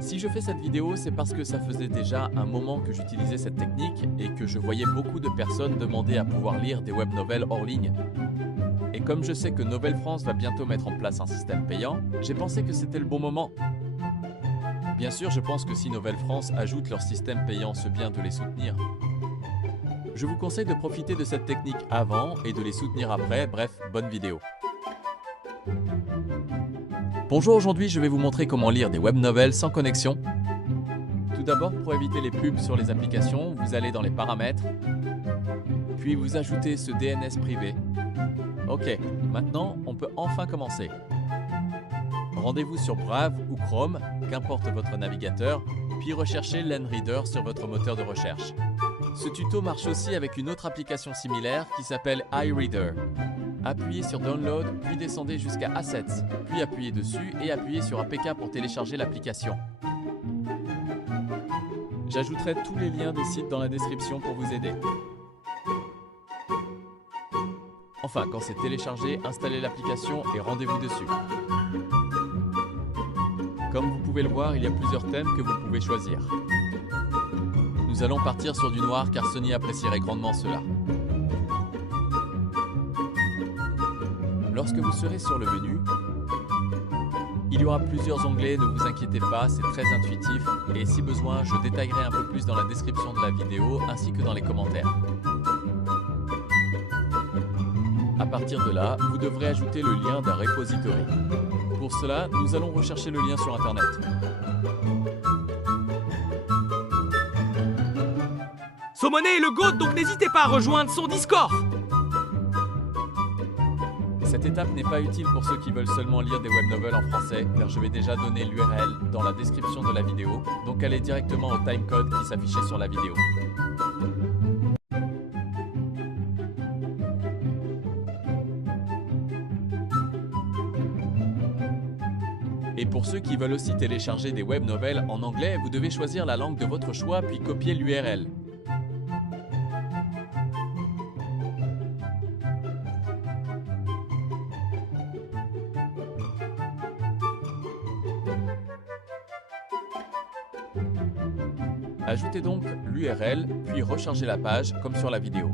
Si je fais cette vidéo, c'est parce que ça faisait déjà un moment que j'utilisais cette technique et que je voyais beaucoup de personnes demander à pouvoir lire des web novels hors ligne. Et comme je sais que Novel France va bientôt mettre en place un système payant, j'ai pensé que c'était le bon moment. Bien sûr, je pense que si Novel France ajoute leur système payant, c'est bien de les soutenir. Je vous conseille de profiter de cette technique avant et de les soutenir après, bref, bonne vidéo. Bonjour, aujourd'hui je vais vous montrer comment lire des web novels sans connexion. Tout d'abord, pour éviter les pubs sur les applications, vous allez dans les paramètres, puis vous ajoutez ce DNS privé. Ok, maintenant on peut enfin commencer. Rendez-vous sur Brave ou Chrome, qu'importe votre navigateur, puis recherchez LenReader sur votre moteur de recherche. Ce tuto marche aussi avec une autre application similaire qui s'appelle iReader. Appuyez sur Download, puis descendez jusqu'à Assets, puis appuyez dessus et appuyez sur APK pour télécharger l'application. J'ajouterai tous les liens des sites dans la description pour vous aider. Enfin, quand c'est téléchargé, installez l'application et rendez-vous dessus. Comme vous pouvez le voir, il y a plusieurs thèmes que vous pouvez choisir. Nous allons partir sur du noir car Sony apprécierait grandement cela. Lorsque vous serez sur le menu, il y aura plusieurs onglets, ne vous inquiétez pas, c'est très intuitif et si besoin, je détaillerai un peu plus dans la description de la vidéo ainsi que dans les commentaires. À partir de là, vous devrez ajouter le lien d'un repository. Pour cela, nous allons rechercher le lien sur Internet. Somonnet est le GOAT, donc n'hésitez pas à rejoindre son Discord. Cette étape n'est pas utile pour ceux qui veulent seulement lire des web novels en français, car je vais déjà donner l'URL dans la description de la vidéo, donc allez directement au timecode qui s'affichait sur la vidéo. Et pour ceux qui veulent aussi télécharger des web novels en anglais, vous devez choisir la langue de votre choix puis copier l'URL. Ajoutez donc l'URL, puis rechargez la page, comme sur la vidéo.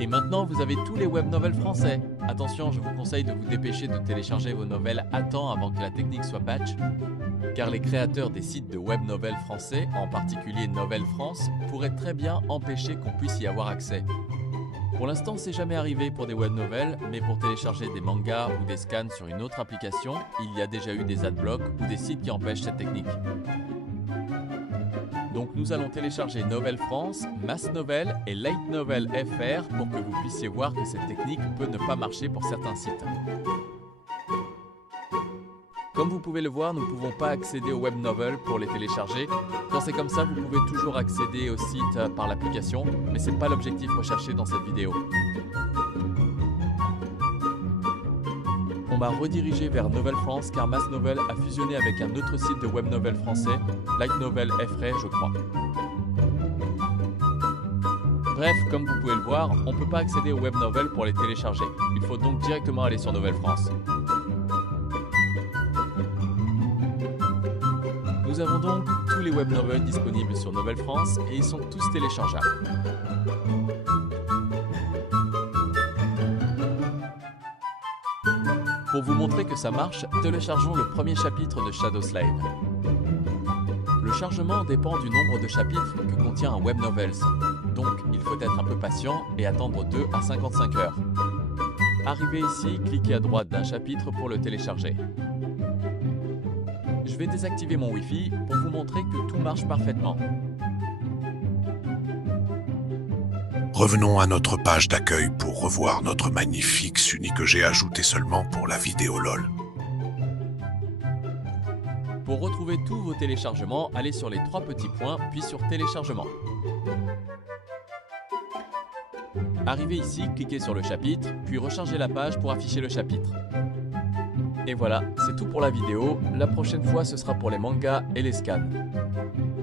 Et maintenant, vous avez tous les web novels français. Attention, je vous conseille de vous dépêcher de télécharger vos novels à temps avant que la technique soit patch, car les créateurs des sites de web novels français, en particulier Novel France, pourraient très bien empêcher qu'on puisse y avoir accès. Pour l'instant, c'est jamais arrivé pour des web novels, mais pour télécharger des mangas ou des scans sur une autre application, il y a déjà eu des adblocks ou des sites qui empêchent cette technique. Donc nous allons télécharger Novel France, Mass Novel et Late Novel FR pour que vous puissiez voir que cette technique peut ne pas marcher pour certains sites. Comme vous pouvez le voir, nous ne pouvons pas accéder aux web novels pour les télécharger. Quand c'est comme ça, vous pouvez toujours accéder au site par l'application, mais ce n'est pas l'objectif recherché dans cette vidéo. On m'a redirigé vers Novel France car Mass Novel a fusionné avec un autre site de web novel français, Light Novel FR je crois. Bref, comme vous pouvez le voir, on ne peut pas accéder aux web novels pour les télécharger. Il faut donc directement aller sur Novel France. Nous avons donc tous les web novels disponibles sur Novel France et ils sont tous téléchargeables. Pour vous montrer que ça marche, téléchargeons le premier chapitre de Shadow Slave. Le chargement dépend du nombre de chapitres que contient un web novels, donc il faut être un peu patient et attendre 2 à 55 heures. Arrivé ici, cliquez à droite d'un chapitre pour le télécharger. Je vais désactiver mon Wi-Fi pour vous montrer que tout marche parfaitement. Revenons à notre page d'accueil pour revoir notre magnifique Suni que j'ai ajouté seulement pour la vidéo LOL. Pour retrouver tous vos téléchargements, allez sur les 3 petits points, puis sur Téléchargement. Arrivé ici, cliquez sur le chapitre, puis rechargez la page pour afficher le chapitre. Et voilà, c'est tout pour la vidéo. La prochaine fois, ce sera pour les mangas et les scans.